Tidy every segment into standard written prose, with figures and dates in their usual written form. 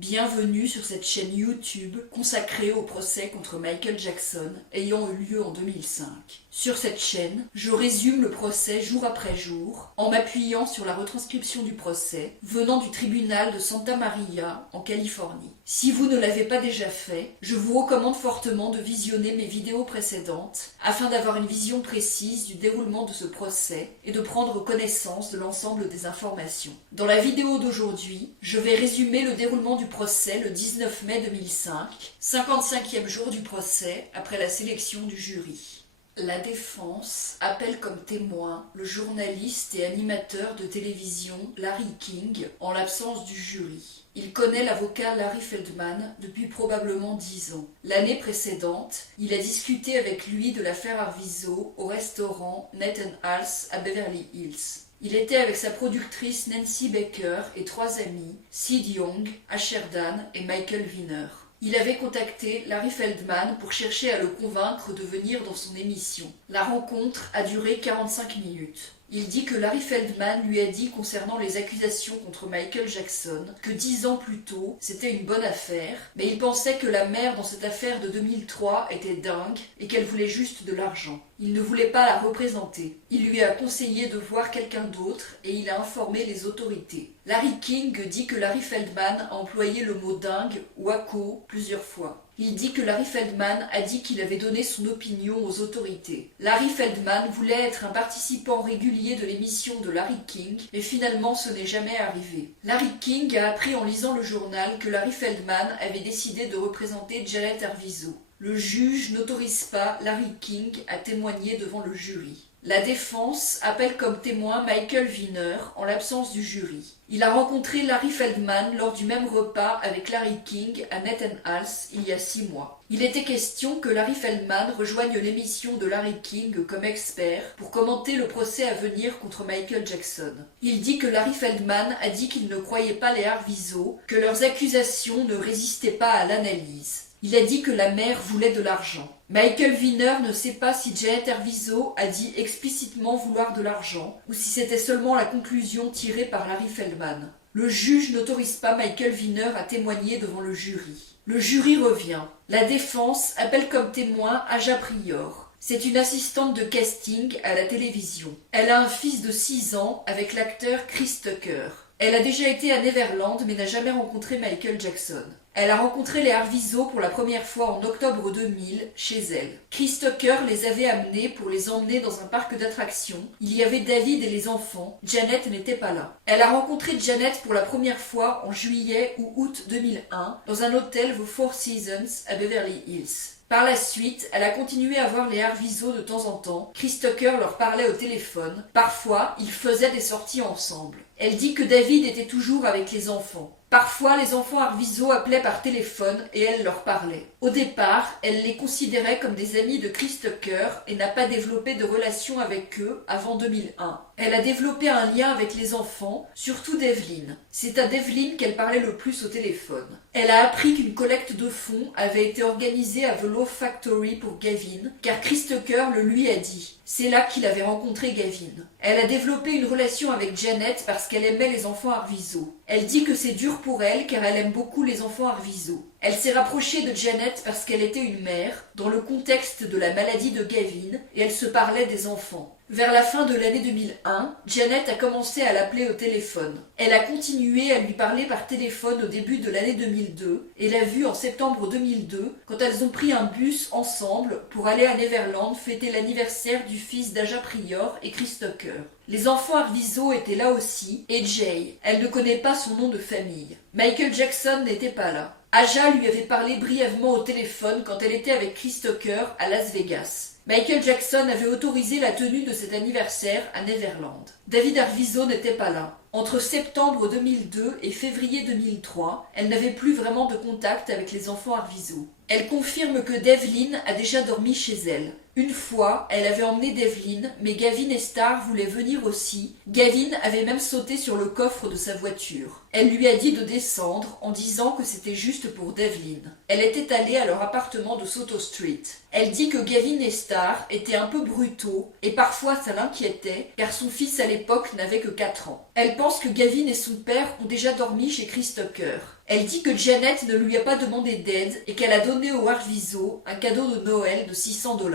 Bienvenue sur cette chaîne YouTube consacrée au procès contre Michael Jackson ayant eu lieu en 2005. Sur cette chaîne, je résume le procès jour après jour en m'appuyant sur la retranscription du procès venant du tribunal de Santa Maria en Californie. Si vous ne l'avez pas déjà fait, je vous recommande fortement de visionner mes vidéos précédentes afin d'avoir une vision précise du déroulement de ce procès et de prendre connaissance de l'ensemble des informations. Dans la vidéo d'aujourd'hui, je vais résumer le déroulement du procès le 19 mai 2005, 55e jour du procès après la sélection du jury. La défense appelle comme témoin le journaliste et animateur de télévision Larry King en l'absence du jury. Il connaît l'avocat Larry Feldman depuis probablement 10 ans. L'année précédente, il a discuté avec lui de l'affaire Arvizo au restaurant Nathan Hales à Beverly Hills. Il était avec sa productrice Nancy Baker et 3 amis, Sid Young, Asher Dan et Michael Wiener. Il avait contacté Larry Feldman pour chercher à le convaincre de venir dans son émission. La rencontre a duré 45 minutes. Il dit que Larry Feldman lui a dit concernant les accusations contre Michael Jackson que 10 ans plus tôt, c'était une bonne affaire, mais il pensait que la mère dans cette affaire de 2003 était dingue et qu'elle voulait juste de l'argent. Il ne voulait pas la représenter. Il lui a conseillé de voir quelqu'un d'autre et il a informé les autorités. Larry King dit que Larry Feldman a employé le mot dingue, wacko, plusieurs fois. Il dit que Larry Feldman a dit qu'il avait donné son opinion aux autorités. Larry Feldman voulait être un participant régulier de l'émission de Larry King, mais finalement ce n'est jamais arrivé. Larry King a appris en lisant le journal que Larry Feldman avait décidé de représenter Janet Arvizo. Le juge n'autorise pas Larry King à témoigner devant le jury. La défense appelle comme témoin Michael Wiener en l'absence du jury. Il a rencontré Larry Feldman lors du même repas avec Larry King à Nathan Hales il y a 6 mois. Il était question que Larry Feldman rejoigne l'émission de Larry King comme expert pour commenter le procès à venir contre Michael Jackson. Il dit que Larry Feldman a dit qu'il ne croyait pas les Arvizo, que leurs accusations ne résistaient pas à l'analyse. Il a dit que la mère voulait de l'argent. Michael Wiener ne sait pas si Janet Arvizo a dit explicitement vouloir de l'argent ou si c'était seulement la conclusion tirée par Larry Feldman. Le juge n'autorise pas Michael Wiener à témoigner devant le jury. Le jury revient. La défense appelle comme témoin Aja Prior. C'est une assistante de casting à la télévision. Elle a un fils de 6 ans avec l'acteur Chris Tucker. Elle a déjà été à Neverland mais n'a jamais rencontré Michael Jackson. Elle a rencontré les Arvizo pour la première fois en octobre 2000 chez elle. Chris Tucker les avait amenés pour les emmener dans un parc d'attractions. Il y avait David et les enfants. Janet n'était pas là. Elle a rencontré Janet pour la première fois en juillet ou août 2001 dans un hôtel The Four Seasons à Beverly Hills. Par la suite, elle a continué à voir les Arvizo de temps en temps. Chris Tucker leur parlait au téléphone. Parfois, ils faisaient des sorties ensemble. Elle dit que David était toujours avec les enfants. Parfois, les enfants Arvizo appelaient par téléphone et elle leur parlait. Au départ, elle les considérait comme des amis de Chris Tucker et n'a pas développé de relation avec eux avant 2001. Elle a développé un lien avec les enfants, surtout Devlin. C'est à Devlin qu'elle parlait le plus au téléphone. Elle a appris qu'une collecte de fonds avait été organisée à The Love Factory pour Gavin, car Chris Tucker le lui a dit. C'est là qu'il avait rencontré Gavin. Elle a développé une relation avec Janet parce qu'elle aimait les enfants Arvizo. Elle dit que c'est dur pour elle car elle aime beaucoup les enfants Arvizo. Elle s'est rapprochée de Janet parce qu'elle était une mère, dans le contexte de la maladie de Gavin, et elle se parlait des enfants. Vers la fin de l'année 2001, Janet a commencé à l'appeler au téléphone. Elle a continué à lui parler par téléphone au début de l'année 2002 et l'a vue en septembre 2002 quand elles ont pris un bus ensemble pour aller à Neverland fêter l'anniversaire du fils d'Aja Prior et Chris Tucker. Les enfants Arvizo étaient là aussi et Jay, elle ne connaît pas son nom de famille. Michael Jackson n'était pas là. Aja lui avait parlé brièvement au téléphone quand elle était avec Chris Tucker à Las Vegas. Michael Jackson avait autorisé la tenue de cet anniversaire à Neverland. David Arvizo n'était pas là. Entre septembre 2002 et février 2003, elle n'avait plus vraiment de contact avec les enfants Arvizo. Elle confirme que Devlin a déjà dormi chez elle. Une fois, elle avait emmené Devlin, mais Gavin et Star voulaient venir aussi. Gavin avait même sauté sur le coffre de sa voiture. Elle lui a dit de descendre en disant que c'était juste pour Devlin. Elle était allée à leur appartement de Soto Street. Elle dit que Gavin et Star étaient un peu brutaux et parfois ça l'inquiétait car son fils à l'époque n'avait que 4 ans. Elle pense que Gavin et son père ont déjà dormi chez Chris Tucker. Elle dit que Janet ne lui a pas demandé d'aide et qu'elle a donné au Arvizo un cadeau de Noël de 600 $.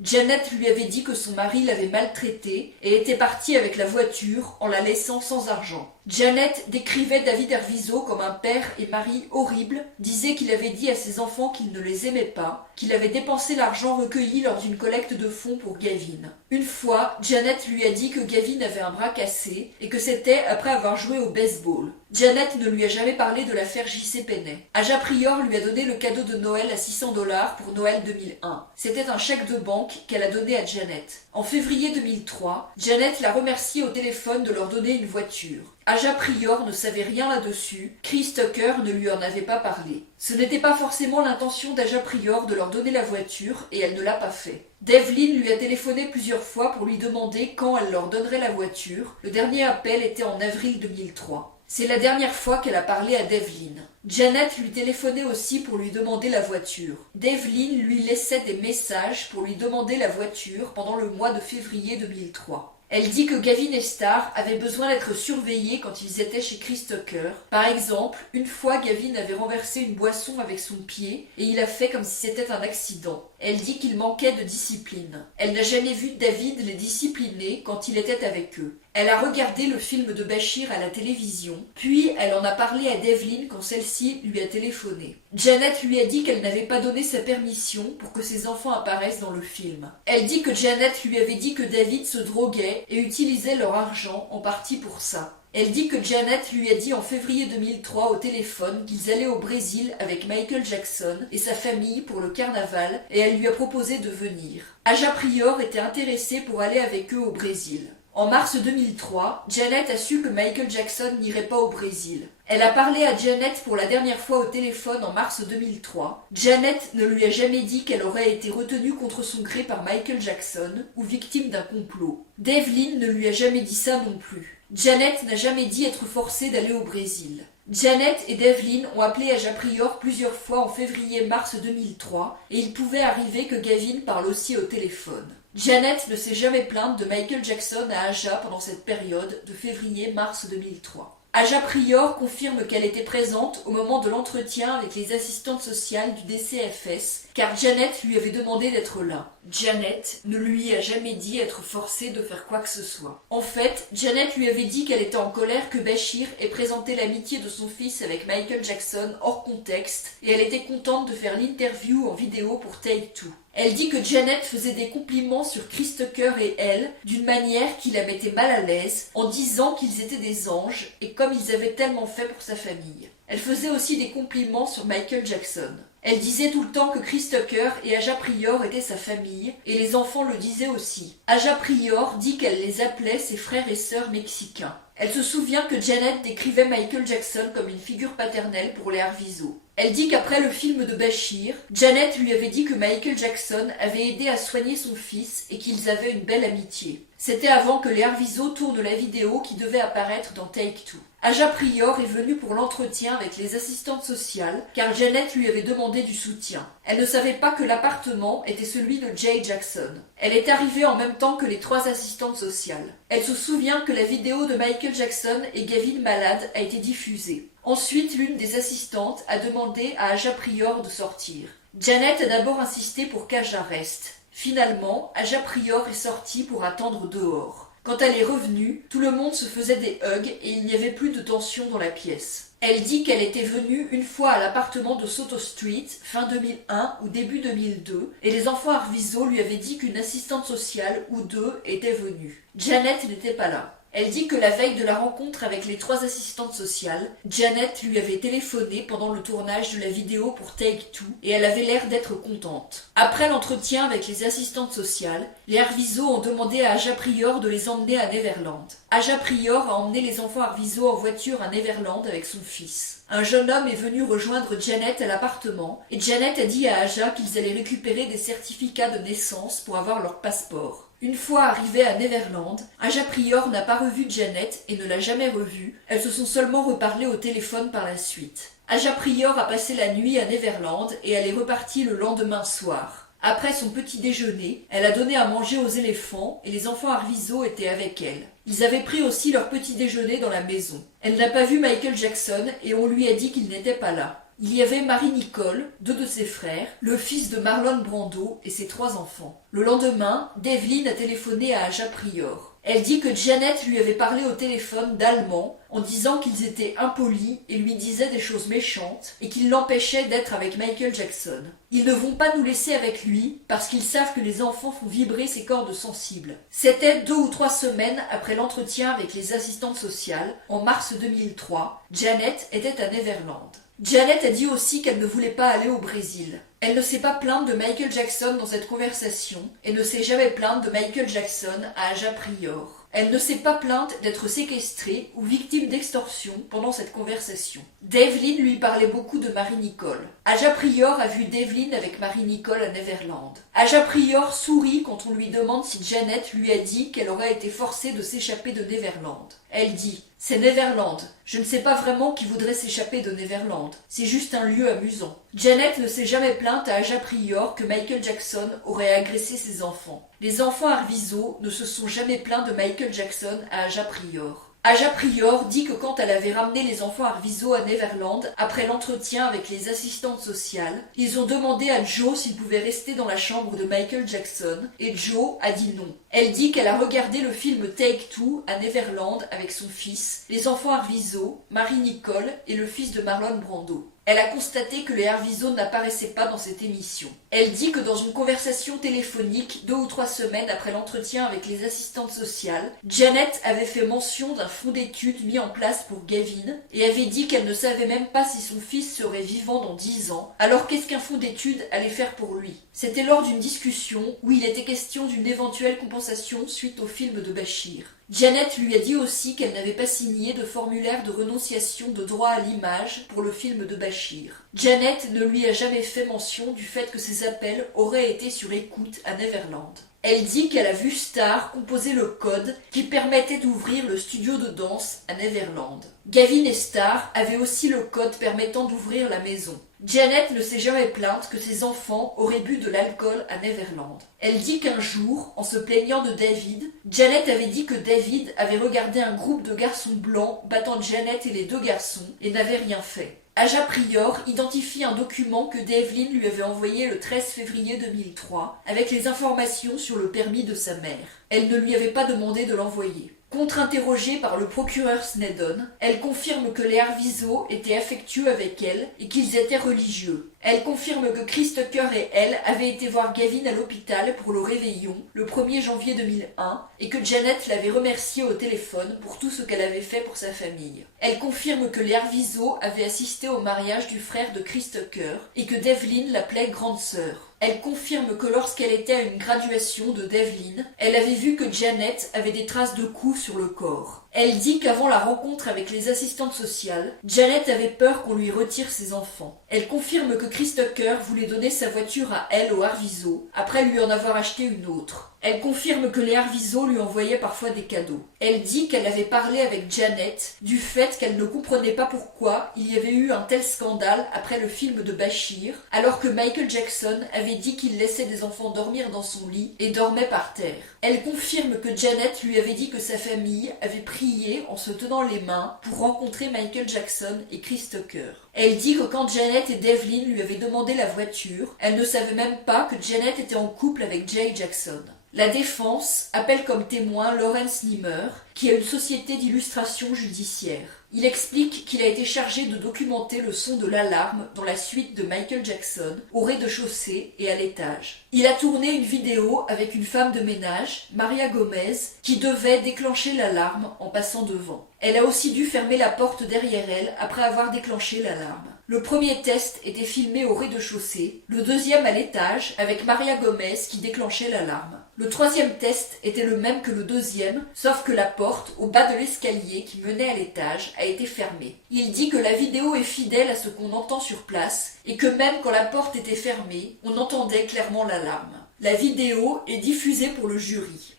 Janet lui avait dit que son mari l'avait maltraitée et était parti avec la voiture en la laissant sans argent. Janet décrivait David Arvizo comme un père et mari horrible, disait qu'il avait dit à ses enfants qu'il ne les aimait pas, qu'il avait dépensé l'argent recueilli lors d'une collecte de fonds pour Gavin. Une fois, Janet lui a dit que Gavin avait un bras cassé et que c'était après avoir joué au baseball. Janet ne lui a jamais parlé de l'affaire J.C. Penney. Aja Prior lui a donné le cadeau de Noël à 600 $ pour Noël 2001. C'était un chèque de banque qu'elle a donné à Janet. En février 2003, Janet l'a remercié au téléphone de leur donner une voiture. Aja Prior ne savait rien là-dessus, Chris Tucker ne lui en avait pas parlé. Ce n'était pas forcément l'intention d'Aja Prior de leur donner la voiture et elle ne l'a pas fait. Devlin lui a téléphoné plusieurs fois pour lui demander quand elle leur donnerait la voiture. Le dernier appel était en avril 2003. C'est la dernière fois qu'elle a parlé à Devlin. Janet lui téléphonait aussi pour lui demander la voiture. Devlin lui laissait des messages pour lui demander la voiture pendant le mois de février 2003. Elle dit que Gavin et Star avaient besoin d'être surveillés quand ils étaient chez Chris Tucker. Par exemple, une fois Gavin avait renversé une boisson avec son pied et il a fait comme si c'était un accident. Elle dit qu'il manquait de discipline. Elle n'a jamais vu David les discipliner quand il était avec eux. Elle a regardé le film de Bashir à la télévision, puis elle en a parlé à Devlin quand celle-ci lui a téléphoné. Janet lui a dit qu'elle n'avait pas donné sa permission pour que ses enfants apparaissent dans le film. Elle dit que Janet lui avait dit que David se droguait et utilisait leur argent en partie pour ça. Elle dit que Janet lui a dit en février 2003 au téléphone qu'ils allaient au Brésil avec Michael Jackson et sa famille pour le carnaval et elle lui a proposé de venir. Aja Prior était intéressée pour aller avec eux au Brésil. En mars 2003, Janet a su que Michael Jackson n'irait pas au Brésil. Elle a parlé à Janet pour la dernière fois au téléphone en mars 2003. Janet ne lui a jamais dit qu'elle aurait été retenue contre son gré par Michael Jackson ou victime d'un complot. Devlin ne lui a jamais dit ça non plus. Janet n'a jamais dit être forcée d'aller au Brésil. Janet et Devlin ont appelé Aja Prior plusieurs fois en février-mars 2003 et il pouvait arriver que Gavin parle aussi au téléphone. Janet ne s'est jamais plainte de Michael Jackson à Aja pendant cette période de février-mars 2003. Aja Prior confirme qu'elle était présente au moment de l'entretien avec les assistantes sociales du DCFS, car Janet lui avait demandé d'être là. Janet ne lui a jamais dit être forcée de faire quoi que ce soit. En fait, Janet lui avait dit qu'elle était en colère que Bashir ait présenté l'amitié de son fils avec Michael Jackson hors contexte, et elle était contente de faire l'interview en vidéo pour Take Two. Elle dit que Janet faisait des compliments sur Chris Tucker et elle, d'une manière qui la mettait mal à l'aise, en disant qu'ils étaient des anges, et comme ils avaient tellement fait pour sa famille. Elle faisait aussi des compliments sur Michael Jackson. Elle disait tout le temps que Chris Tucker et Aja Prior étaient sa famille, et les enfants le disaient aussi. Aja Prior dit qu'elle les appelait ses frères et sœurs mexicains. Elle se souvient que Janet décrivait Michael Jackson comme une figure paternelle pour les Arvizo. Elle dit qu'après le film de Bashir, Janet lui avait dit que Michael Jackson avait aidé à soigner son fils et qu'ils avaient une belle amitié. C'était avant que les Arvizo tournent la vidéo qui devait apparaître dans Take Two. Aja Prior est venue pour l'entretien avec les assistantes sociales car Janet lui avait demandé du soutien. Elle ne savait pas que l'appartement était celui de Jay Jackson. Elle est arrivée en même temps que les 3 assistantes sociales. Elle se souvient que la vidéo de Michael Jackson et Gavin malade a été diffusée. Ensuite, l'une des assistantes a demandé à Aja Prior de sortir. Janet a d'abord insisté pour qu'Aja reste. Finalement, Aja Prior est sortie pour attendre dehors. Quand elle est revenue, tout le monde se faisait des hugs et il n'y avait plus de tension dans la pièce. Elle dit qu'elle était venue une fois à l'appartement de Soto Street, fin 2001 ou début 2002, et les enfants Arvizo lui avaient dit qu'une assistante sociale ou 2 était venue. Janet n'était pas là. Elle dit que la veille de la rencontre avec les 3 assistantes sociales, Janet lui avait téléphoné pendant le tournage de la vidéo pour Take Two et elle avait l'air d'être contente. Après l'entretien avec les assistantes sociales, les Arvizo ont demandé à Aja Prior de les emmener à Neverland. Aja Prior a emmené les enfants Arvizo en voiture à Neverland avec son fils. Un jeune homme est venu rejoindre Janet à l'appartement et Janet a dit à Aja qu'ils allaient récupérer des certificats de naissance pour avoir leur passeport. Une fois arrivée à Neverland, Aja Prior n'a pas revu Janet et ne l'a jamais revue. Elles se sont seulement reparlées au téléphone par la suite. Aja Prior a passé la nuit à Neverland et elle est repartie le lendemain soir. Après son petit déjeuner, elle a donné à manger aux éléphants et les enfants Arvizo étaient avec elle. Ils avaient pris aussi leur petit déjeuner dans la maison. Elle n'a pas vu Michael Jackson et on lui a dit qu'il n'était pas là. Il y avait Marie-Nicole, deux de ses frères, le fils de Marlon Brando et ses 3 enfants. Le lendemain, Devlin a téléphoné à Aja Prior. Elle dit que Janet lui avait parlé au téléphone d'allemand en disant qu'ils étaient impolis et lui disaient des choses méchantes et qu'ils l'empêchaient d'être avec Michael Jackson. Ils ne vont pas nous laisser avec lui parce qu'ils savent que les enfants font vibrer ses cordes sensibles. C'était 2 ou 3 semaines après l'entretien avec les assistantes sociales, en mars 2003. Janet était à Neverland. Janet a dit aussi qu'elle ne voulait pas aller au Brésil. Elle ne s'est pas plainte de Michael Jackson dans cette conversation et ne s'est jamais plainte de Michael Jackson à Aja Prior. Elle ne s'est pas plainte d'être séquestrée ou victime d'extorsion pendant cette conversation. Devlin lui parlait beaucoup de Marie-Nicole. Aja Prior a vu Devlin avec Marie-Nicole à Neverland. Aja Prior sourit quand on lui demande si Janet lui a dit qu'elle aurait été forcée de s'échapper de Neverland. Elle dit « C'est Neverland. Je ne sais pas vraiment qui voudrait s'échapper de Neverland. C'est juste un lieu amusant. » Janet ne s'est jamais plainte à Aja Prior que Michael Jackson aurait agressé ses enfants. Les enfants Arvizo ne se sont jamais plaints de Michael Jackson à Aja Prior. Aja Prior dit que quand elle avait ramené les enfants Arvizo à Neverland, après l'entretien avec les assistantes sociales, ils ont demandé à Joe s'il pouvait rester dans la chambre de Michael Jackson, et Joe a dit non. Elle dit qu'elle a regardé le film Take Two à Neverland avec son fils, les enfants Arvizo, Marie-Nicole et le fils de Marlon Brando. Elle a constaté que les Arvizo n'apparaissaient pas dans cette émission. Elle dit que dans une conversation téléphonique 2 ou 3 semaines après l'entretien avec les assistantes sociales, Janet avait fait mention d'un fonds d'études mis en place pour Gavin et avait dit qu'elle ne savait même pas si son fils serait vivant dans 10 ans, alors qu'est-ce qu'un fonds d'études allait faire pour lui? C'était lors d'une discussion où il était question d'une éventuelle compensation suite au film de Bachir. Janet lui a dit aussi qu'elle n'avait pas signé de formulaire de renonciation de droit à l'image pour le film de Bachir. Janet ne lui a jamais fait mention du fait que ses appels auraient été sur écoute à Neverland. Elle dit qu'elle a vu Star composer le code qui permettait d'ouvrir le studio de danse à Neverland. Gavin et Star avaient aussi le code permettant d'ouvrir la maison. Janet ne s'est jamais plainte que ses enfants auraient bu de l'alcool à Neverland. Elle dit qu'un jour, en se plaignant de David, Janet avait dit que David avait regardé un groupe de garçons blancs battant Janet et les 2 garçons et n'avait rien fait. Aja Prior identifie un document que Devlin lui avait envoyé le 13 février 2003 avec les informations sur le permis de sa mère. Elle ne lui avait pas demandé de l'envoyer. Contre-interrogée par le procureur Snedden, elle confirme que les Arvizo étaient affectueux avec elle et qu'ils étaient religieux. Elle confirme que Chris Tucker et elle avaient été voir Gavin à l'hôpital pour le réveillon le 1er janvier 2001 et que Janet l'avait remercié au téléphone pour tout ce qu'elle avait fait pour sa famille. Elle confirme que les Arvizo avaient assisté au mariage du frère de Chris Tucker et que Devlin l'appelait grande sœur. Elle confirme que lorsqu'elle était à une graduation de Devlin, elle avait vu que Janet avait des traces de coups sur le corps. Elle dit qu'avant la rencontre avec les assistantes sociales, Janet avait peur qu'on lui retire ses enfants. Elle confirme que Chris Tucker voulait donner sa voiture à elle au Arvizo, après lui en avoir acheté une autre. Elle confirme que les Arvizo lui envoyaient parfois des cadeaux. Elle dit qu'elle avait parlé avec Janet du fait qu'elle ne comprenait pas pourquoi il y avait eu un tel scandale après le film de Bachir, alors que Michael Jackson avait dit qu'il laissait des enfants dormir dans son lit et dormait par terre. Elle confirme que Janet lui avait dit que sa famille avait prié en se tenant les mains pour rencontrer Michael Jackson et Chris Tucker. Elle dit que quand Janet et Devlin lui avaient demandé la voiture, elle ne savait même pas que Janet était en couple avec Jay Jackson. La défense appelle comme témoin Lawrence Nimmer, qui a une société d'illustration judiciaire. Il explique qu'il a été chargé de documenter le son de l'alarme dans la suite de Michael Jackson, au rez-de-chaussée et à l'étage. Il a tourné une vidéo avec une femme de ménage, Maria Gomez, qui devait déclencher l'alarme en passant devant. Elle a aussi dû fermer la porte derrière elle après avoir déclenché l'alarme. Le premier test était filmé au rez-de-chaussée, le deuxième à l'étage avec Maria Gomez qui déclenchait l'alarme. Le troisième test était le même que le deuxième, sauf que la porte, au bas de l'escalier qui menait à l'étage, a été fermée. Il dit que la vidéo est fidèle à ce qu'on entend sur place et que même quand la porte était fermée, on entendait clairement l'alarme. La vidéo est diffusée pour le jury.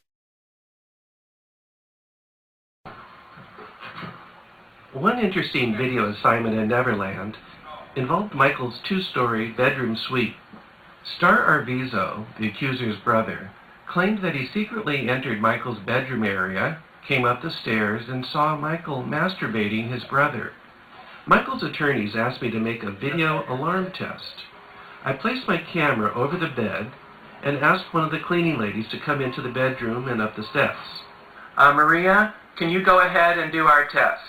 One interesting video assignment in Neverland involved Michael's 2-story bedroom suite. Star Arvizo, the accuser's brother, claimed that he secretly entered Michael's bedroom area, came up the stairs, and saw Michael masturbating his brother. Michael's attorneys asked me to make a video alarm test. I placed my camera over the bed and asked one of the cleaning ladies to come into the bedroom and up the steps. Maria, can you go ahead and do our test?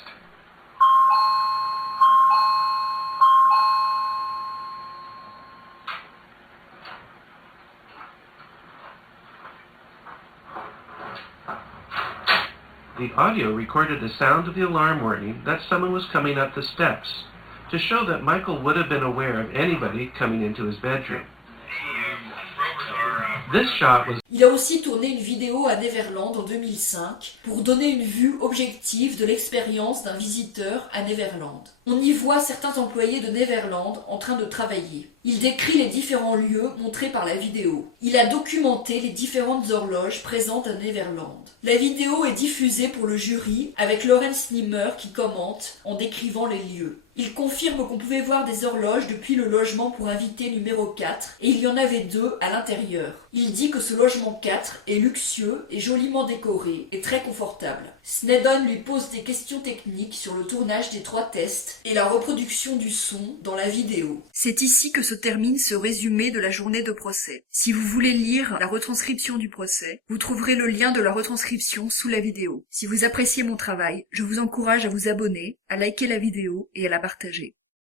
The audio recorded the sound of the alarm warning that someone was coming up the steps, to show that Michael would have been aware of anybody coming into his bedroom. This shot was... Il a aussi tourné une vidéo à Neverland en 2005 pour donner une vue objective de l'expérience d'un visiteur à Neverland. On y voit certains employés de Neverland en train de travailler. Il décrit les différents lieux montrés par la vidéo. Il a documenté les différentes horloges présentes à Neverland. La vidéo est diffusée pour le jury avec Lawrence Nimmer qui commente en décrivant les lieux. Il confirme qu'on pouvait voir des horloges depuis le logement pour invité numéro 4 et il y en avait 2 à l'intérieur. Il dit que ce logement 4 est luxueux et joliment décoré et très confortable. Snedden lui pose des questions techniques sur le tournage des 3 tests et la reproduction du son dans la vidéo. C'est ici que se termine ce résumé de la journée de procès. Si vous voulez lire la retranscription du procès, vous trouverez le lien de la retranscription sous la vidéo. Si vous appréciez mon travail, je vous encourage à vous abonner, à liker la vidéo et à la partager.